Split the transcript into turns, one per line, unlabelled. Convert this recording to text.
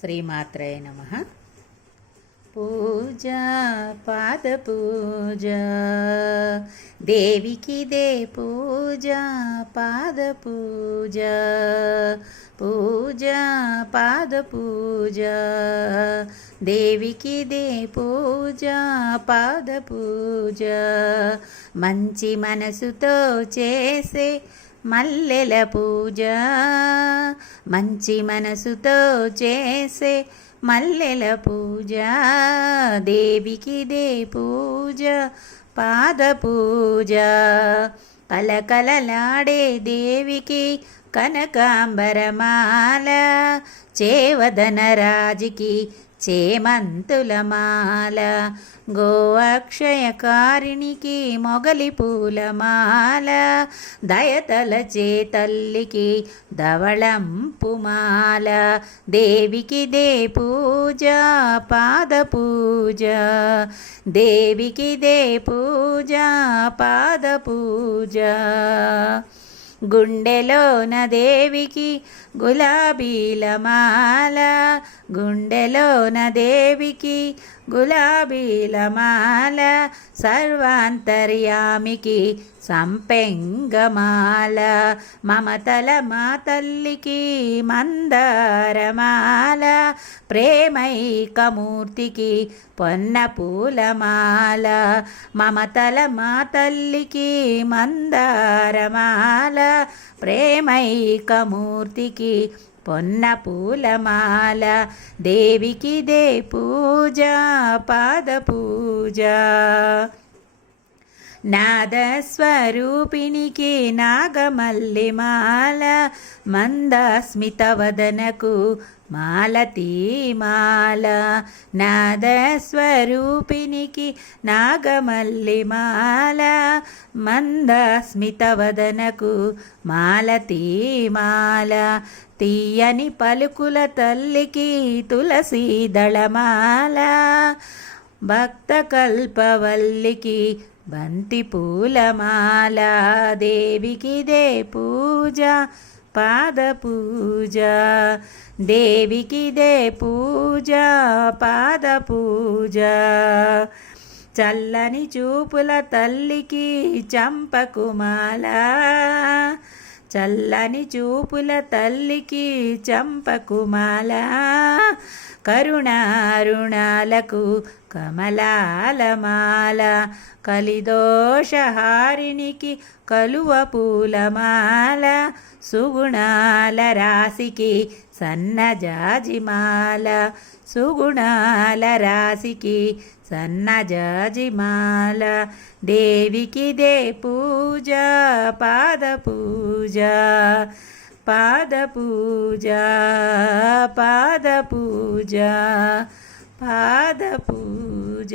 శ్రీమాత్రే నమ. పూజ పాద పూజ దేవికి దే పూజ పాద పూజ పూజ పాద పూజ దేవికి దే పూజ పాద పూజ మంచి మనసుతో చేసే మల్లెల పూజ. మంచి మనసుతో చేసే మల్లెల పూజ. దేవికి దే పూజ పాద పూజ. కలకలలాడే దేవికి కనకాంబరమాల. చేవదన రాజికి చేమంతులమాల గో అక్షయకారిణికి మొగలి పూలమాల దయతల చేతల్లికి ధవళంపుమాల దేవికి దే పూజ పాద పూజ దేవికి దే పూజ పాద పూజ. గుండెలోన దేవికి గులాబీల మాల. గుండెలోన దేవికి గులాబీల మాల. సర్వాంతర్యామికి సంపెంగమాల. మమతల మా తల్లికి మందారమాల. ప్రేమైకమూర్తికి పొన్న పూలమాల మమతల మా తల్లికి మందారమాల. ప్రేమైకమూర్తికి పొన్న పూలమాల దేవికి దే పూజ పాద పూజ. నాదస్వరూపిణికి నాగమల్లిమాల మందస్మితవదనకు మాలతీమాల. నాదస్వరూపినికి నాగమల్లిమాల మందస్మితవదనకు మాలతీమాల. తీయని పలుకుల తల్లికి తులసీదళమాల భక్త కల్పవల్లికి బంతి పూలమాల దేవికిదే పూజ పాద పూజ. దేవికి దే పూజ పాద పూజ. చల్లని చూపుల తల్లికి చంపకుమాల చల్లని చూపుల తల్లికి చంపకుమాల కరుణారుణాలకు కమలాలమాల కలిదోషహారినికి కలువ పూలమాల సుగుణాల రాశికి సన్నజాజిమాల సుగుణాల రాశికి సన్నజాజిమాల దేవికి దే పూజ పాద పూజ పాద పూజ పాద పూజ పాద పూజ.